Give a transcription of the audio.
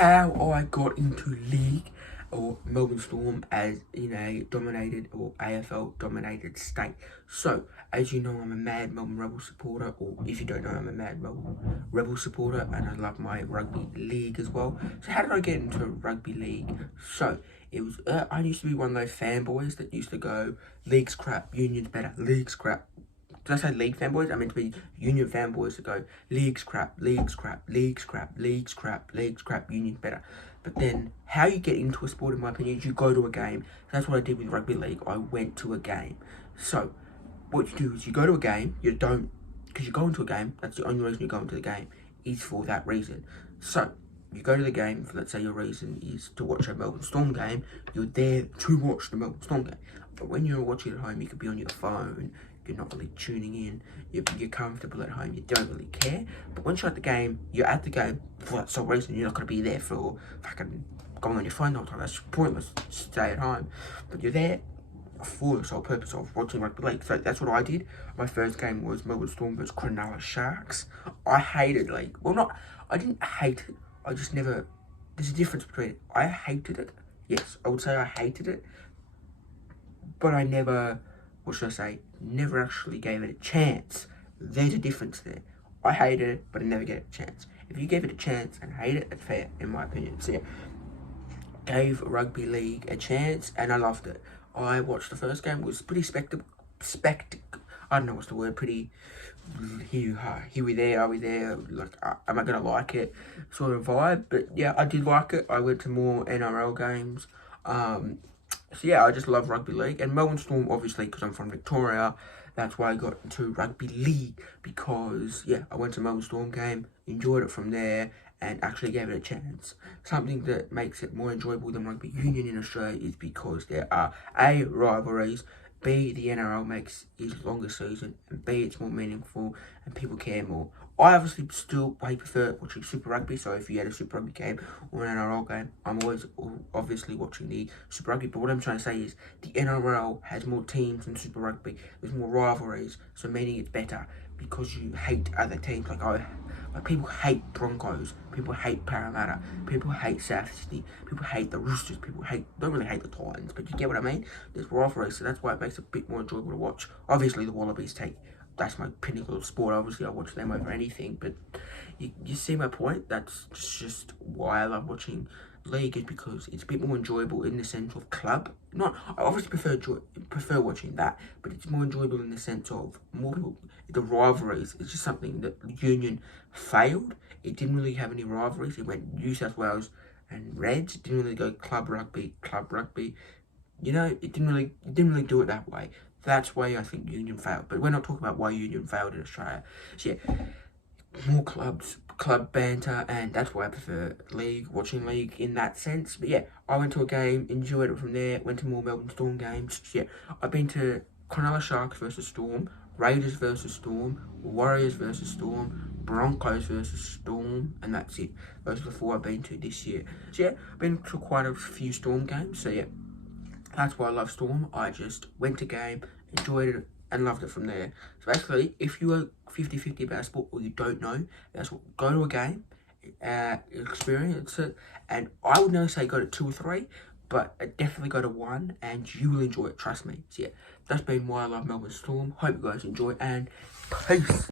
how I got into league or Melbourne Storm as in a dominated or AFL dominated state. So, as you know, I'm a mad Melbourne Rebel supporter, or if you don't know, I'm a mad Melbourne Rebel supporter, and I love my rugby league as well. So, how did I get into rugby league? So, it was I used to be one of those fanboys that used to go, league's crap, union's better, league's crap. Did I say league fanboys? I meant to be union fanboys that go, league's crap, league's crap, league's crap, league's crap, league's crap, union's better. But then, how you get into a sport, in my opinion, is you go to a game. That's what I did with rugby league. I went to a game. So, what you do is you go to a game, because you go into a game, that's the only reason you go into the game, is for that reason. So, you go to the game, let's say your reason is to watch a Melbourne Storm game, you're there to watch the Melbourne Storm game. But when you're watching at home, you could be on your phone, you're not really tuning in, you're comfortable at home, you don't really care. But once you're at the game, you're at the game for that sole reason. You're not going to be there for fucking going on your phone the whole time. That's pointless. Stay at home. But you're there for the sole purpose of watching rugby league. So that's what I did. My first game was Melbourne Storm versus Cronulla Sharks. I hated league. Well, I didn't hate it. I just never, there's a difference between it. I hated it. Yes, I would say I hated it. But I never, what should I say, never actually gave it a chance. There's a difference there. I hated it, but I never gave it a chance. If you gave it a chance and hate it, it's fair, in my opinion. So yeah, gave rugby league a chance, and I loved it. I watched the first game, it was pretty I don't know what's the word, pretty, here we there, are we there, like, am I going to like it, sort of vibe. But yeah, I did like it. I went to more NRL games. So yeah, I just love rugby league. And Melbourne Storm, obviously, because I'm from Victoria, that's why I got into rugby league. Because, yeah, I went to Melbourne Storm game, enjoyed it from there, and actually gave it a chance. Something that makes it more enjoyable than rugby union in Australia is because there are A, rivalries, B, the NRL makes its longer season, and B, it's more meaningful and people care more. I obviously still prefer watching Super Rugby, so if you had a Super Rugby game or an NRL game, I'm always obviously watching the Super Rugby. But what I'm trying to say is the NRL has more teams than Super Rugby. There's more rivalries, so meaning it's better because you hate other teams. Like people hate Broncos, people hate Parramatta, people hate South Sydney, people hate the Roosters, don't really hate the Titans, but you get what I mean? There's rivalries, so that's why it makes it a bit more enjoyable to watch. Obviously, the Wallabies that's my pinnacle of sport. Obviously, I watch them over anything, but you see my point? That's just why I love watching league, is because it's a bit more enjoyable in the sense of club. I obviously prefer watching that, but it's more enjoyable in the sense of more people. The rivalries is just something that Union failed. It didn't really have any rivalries. It went New South Wales and Reds. It didn't really go club rugby. You know, it didn't really do it that way. That's why I think Union failed. But we're not talking about why Union failed in Australia. So yeah, more club banter, and that's why I prefer league, watching league in that sense. But yeah, I went to a game, enjoyed it from there, went to more Melbourne Storm games. Yeah, I've been to Cronulla Sharks versus Storm, Raiders versus Storm, Warriors versus Storm, Broncos versus Storm, and that's it. Those are the 4 I've been to this year. So yeah, I've been to quite a few Storm games, so yeah, that's why I love Storm. I just went to game, enjoyed it, and loved it from there. So basically, if you are 50-50 about sport or you don't know, that's what, go to a game, experience it, and I would never say go to 2 or 3, but definitely go to 1, and you will enjoy it, trust me. So yeah, that's been why I love Melbourne Storm. Hope you guys enjoy, and peace.